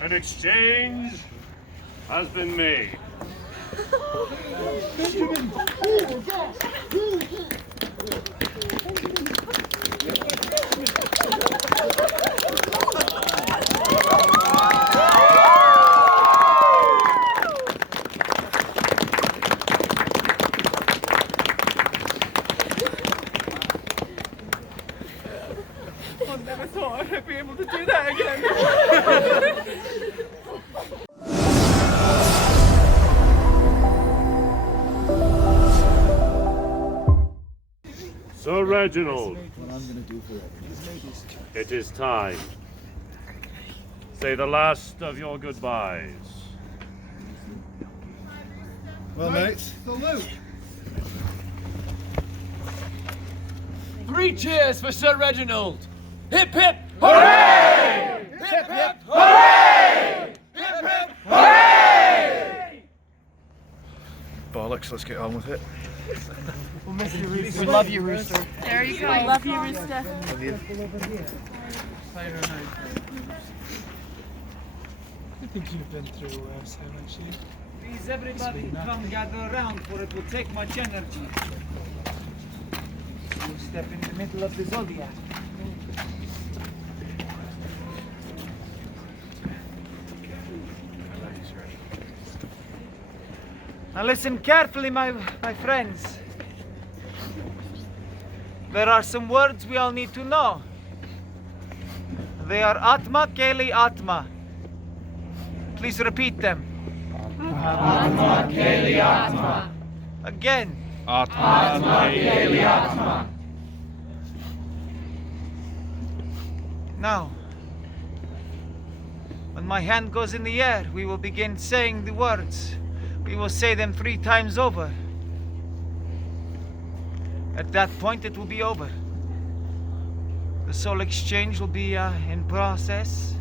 An exchange has been made. I never thought I'd be able to do that again. Sir Reginald, it is time. Say the last of your goodbyes. Well, mates, salute. 3 cheers for Sir Reginald! Hip hip! Hooray! Hip hip! Hooray! Hip hip! Hooray! Bollocks, let's get on with it. We love you, Rooster. There you go. I love you, Rooster. Love you. I think you've been through worse, haven't you? Please, everybody, come gather around, for it will take much energy. You step in the middle of the zodiac. Now listen carefully, my friends. There are some words we all need to know. They are Atma, Keli, Atma. Please repeat them. Atma, Keli, Atma. Again. Atma, Keli, Atma. Now, when my hand goes in the air, we will begin saying the words. We will say them 3 times over. At that point, it will be over. The soul exchange will be in process.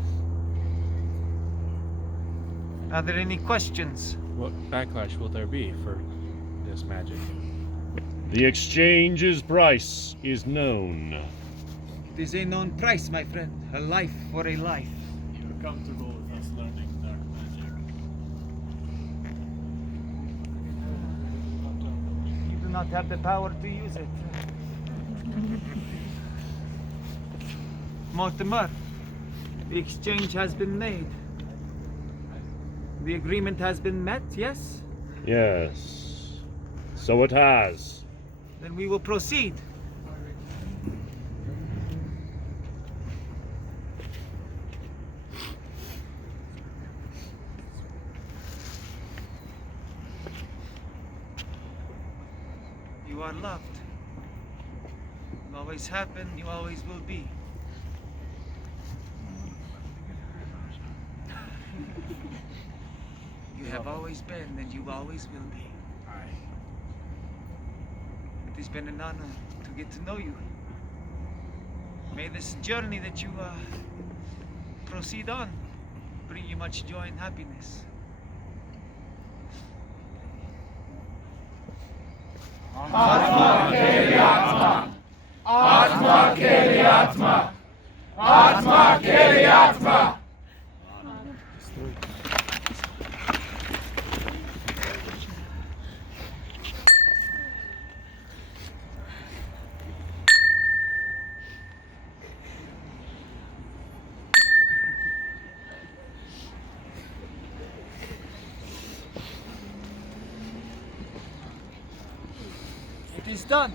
Are there any questions? What backlash will there be for this magic? The exchange's price is known. It is a known price, my friend. A life for a life. You're comfortable with us learning dark magic. You do not have the power to use it. Mortimer, the exchange has been made. The agreement has been met, yes? Yes, so it has. Then we will proceed. You are loved. You always have been, you always will be. You have always been and you always will be. It has been an honor to get to know you. May this journey that you proceed on bring you much joy and happiness. Atma, Keli, Atma. Atma, Keli, Atma. Atma, Keli, Atma. It is done.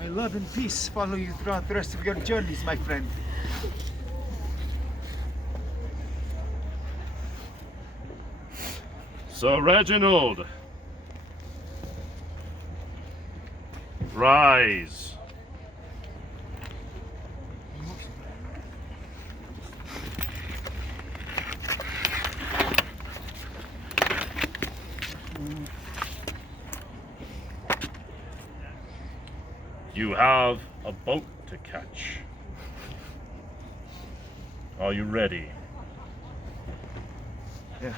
May love and peace follow you throughout the rest of your journeys, my friend. Sir Reginald, rise. You have a boat to catch. Are you ready? Yeah.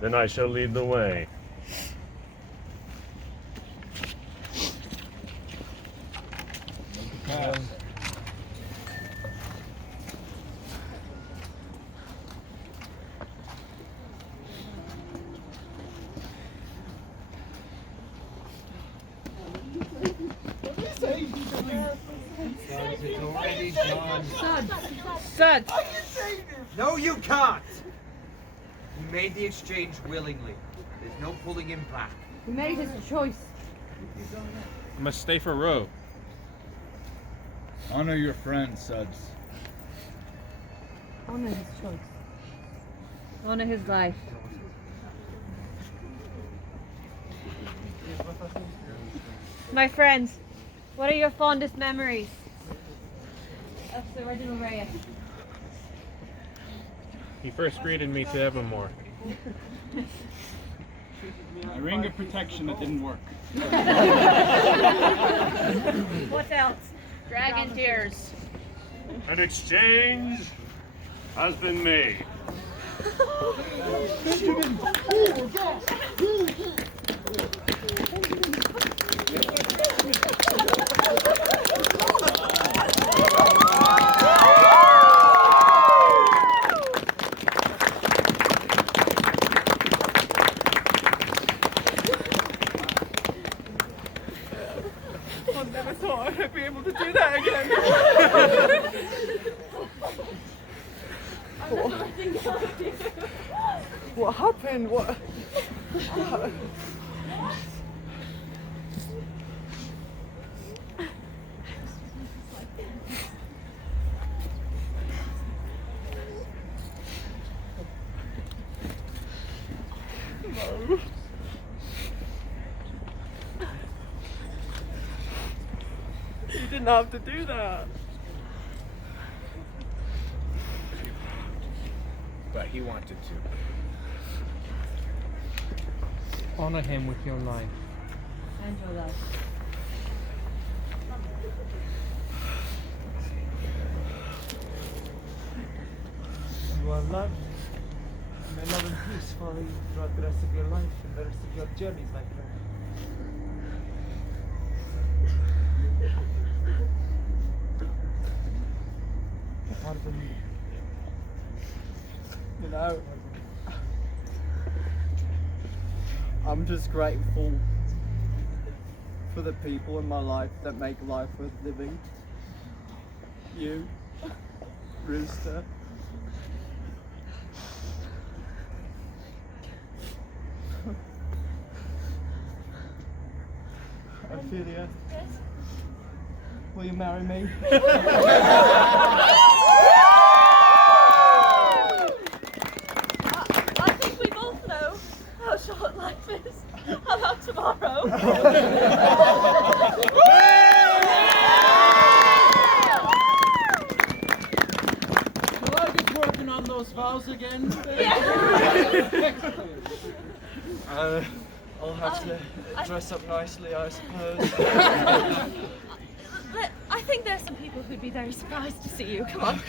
Then I shall lead the way. Sud. No, you can't! He made the exchange willingly. There's no pulling him back. He made his choice. I must stay for row. Honor your friend, Suds. Honor his choice. Honor his life. My friends, what are your fondest memories of the original Reyes? He first greeted me to Evermore. A ring of protection that didn't work. What else? Dragon tears. An exchange has been made. I never thought I'd be able to do that again. What happened? What? No. You didn't have to do that. But he wanted to. Honor him with your life. And your life. You are loved. May love and peace follow you throughout the rest of your life and the rest of your journeys, my friend. Pardon me. You know, I'm just grateful for the people in my life that make life worth living. You, Rooster. Ophelia, will you marry me? I think we both know how short life is. How about tomorrow? Will I get working on those vows again? I'll have to dress up nicely, I suppose. I think there's some people who'd be very surprised to see you. Come on.